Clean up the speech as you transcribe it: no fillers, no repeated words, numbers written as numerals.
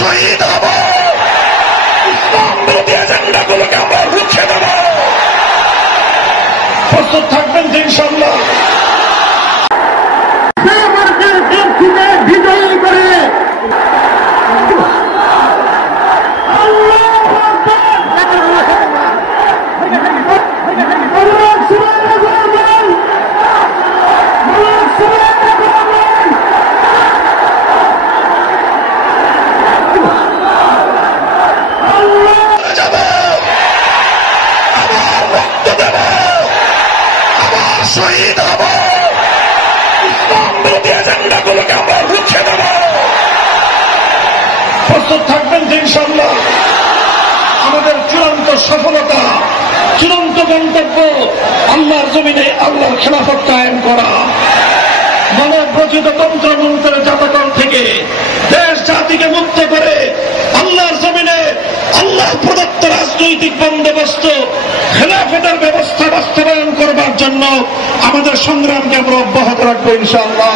শহীদ হব, ইসলাম বিরোধী এজেন্ডাগুলোকে আমরা রুখে দেব। প্রস্তুত থাকবেন ইনশাআল্লাহ। বিজয়ী করে শহীদ হব, ইসলাম বিরোধী এজেন্ডাগুলোকে আমরা রুখে দেব। প্রস্তুত থাকবেন ইনশাআল্লাহ। আমাদের চূড়ান্ত সফলতা, চূড়ান্ত গন্তব্য আল্লাহর জমিনে আল্লাহর খেলাফত কায়েম করা, মানব রচিত তন্ত্রমন্ত্রের জাতকল থেকে দেশ জাতিকে মুক্ত করে আল্লাহর জমিনে আল্লাহ প্রদত্ত রাজনৈতিক বন্দোবস্ত খেলাফতের ব্যবস্থা বাস্তবায়ন করবার জন্য আমাদের সংগ্রামকে আমরা অব্যাহত রাখবো ইনশাআল্লাহ।